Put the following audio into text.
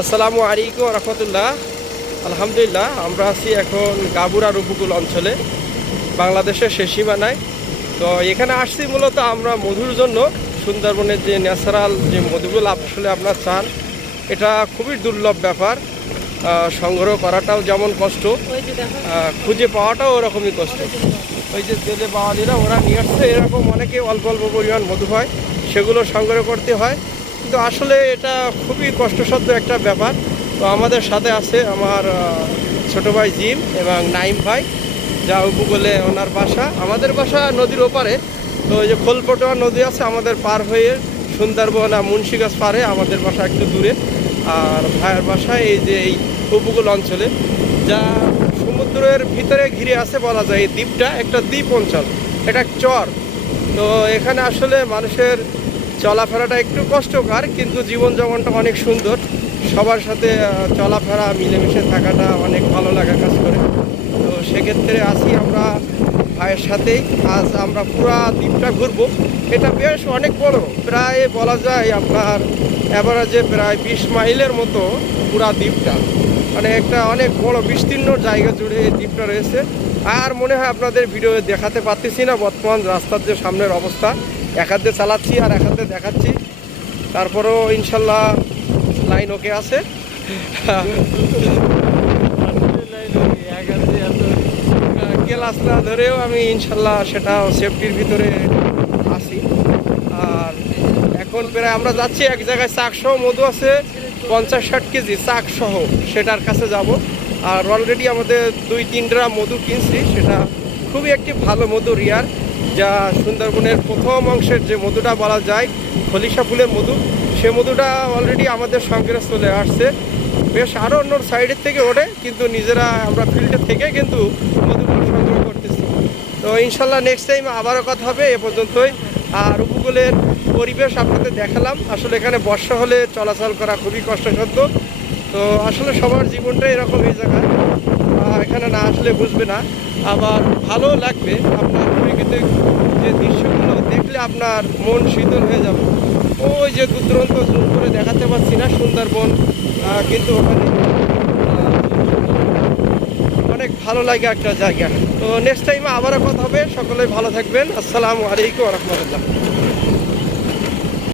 আসসালামু আলাইকুম রহমতুল্লাহ। আলহামদুলিল্লাহ, আমরা আছি এখন গাবুরার উপকূল অঞ্চলে, বাংলাদেশের শেষ সীমানায়। তো এখানে আসছি মূলত আমরা মধুর জন্য। সুন্দরবনের যে ন্যাচারাল যে মধুগুলো আসলে আপনার চান, এটা খুবই দুর্লভ ব্যাপার। সংগ্রহ করাটাও যেমন কষ্ট, খুঁজে পাওয়াটাও ওরকমই কষ্ট। ওই যে জেলে বাওয়ালিরা ওরা নিয়ে আসছে, এরকম অনেকে অল্প অল্প পরিমাণ মধু হয়, সেগুলো সংগ্রহ করতে হয়। কিন্তু আসলে এটা খুবই কষ্টসাধ্য একটা ব্যাপার। তো আমাদের সাথে আছে আমার ছোটো ভাই জিম এবং নাইম ভাই, যা উপকূলে ওনার বাসা। আমাদের বাসা নদীর ওপারে। তো ওই যে খোলপটোয়া নদী আছে আমাদের পার হয়ে, সুন্দরবন মুন্সিগঞ্জ পারে আমাদের বাসা একটু দূরে। আর ভাইয়ের বাসা এই যে এই উপকূল অঞ্চলে, যা সমুদ্রের ভিতরে ঘিরে আছে বলা যায়। এই দ্বীপটা একটা দ্বীপ অঞ্চল, এটা চর। তো এখানে আসলে মানুষের চলাফেরাটা একটু কষ্টকর, কিন্তু জীবনযাপনটা অনেক সুন্দর। সবার সাথে চলাফেরা, মিলেমিশে থাকাটা অনেক ভালো লাগা কাজ করে। তো সেক্ষেত্রে আসি আমরা ভাইয়ের সাথেই। আজ আমরা পুরা দ্বীপটা ঘুরবো। এটা বেশ অনেক বড়, প্রায় বলা যায় আপনার অ্যাভারেজে প্রায় 20 মাইলের মতো পুরা দ্বীপটা। মানে একটা অনেক বড় বিস্তীর্ণ জায়গা জুড়ে এই দ্বীপটা রয়েছে। আর মনে হয় আপনাদের ভিডিও দেখাতে পারতেছি না বর্তমান রাস্তার যে সামনের অবস্থা। এক হাতে চালাচ্ছি আর এক হাতে দেখাচ্ছি, তারপরেও ইনশাল্লাহ লাইন ওকে আছে। ক্লাস না ধরেও আমি ইনশাল্লাহ সেটা সেফটির ভিতরে আসি। আর এখন প্রায় আমরা যাচ্ছি এক জায়গায়, চাকসহ মধু আছে 50-60 কেজি চাকসহ, সেটার কাছে যাব। আর অলরেডি আমাদের 2-3 ড্রাম মধু কিনছি। সেটা খুবই একটি ভালো মধু, রিয়ার, যা সুন্দরবনের প্রথম অংশের যে মধুটা বলা যায় খলিশা ফুলের মধু, সে মধুটা অলরেডি আমাদের সংগ্রহে চলে আসছে। বেশ আরও অন্য সাইডের থেকে ওঠে, কিন্তু নিজেরা আমরা ফিল্ডের থেকে কিন্তু মধুগুলো সংগ্রহ করতেছি। তো ইনশাল্লাহ নেক্সট টাইম আবারও কথা হবে। এ পর্যন্তই। আর উপকূলের পরিবেশ আপনাদের দেখালাম। আসলে এখানে বর্ষা হলে চলাচল করা খুবই কষ্টসাধ্য। তো আসলে সবার জীবনটাই এরকম এই জায়গায়, এখানে না আসলে বুঝবে না। আবার ভালো লাগবে, আপনার প্রকৃতির যে দৃশ্যগুলো দেখলে আপনার মন শীতল হয়ে যাবে। ওই যে দূরদূরান্ত জুম করে দেখাতে পারছি না সুন্দরবন, কিন্তু ওখানে অনেক ভালো লাগে একটা জায়গা। তো নেক্সট টাইমে আবারও কথা হবে। সকলেই ভালো থাকবেন। আসসালামু আলাইকুম রহমতুল্লাহ।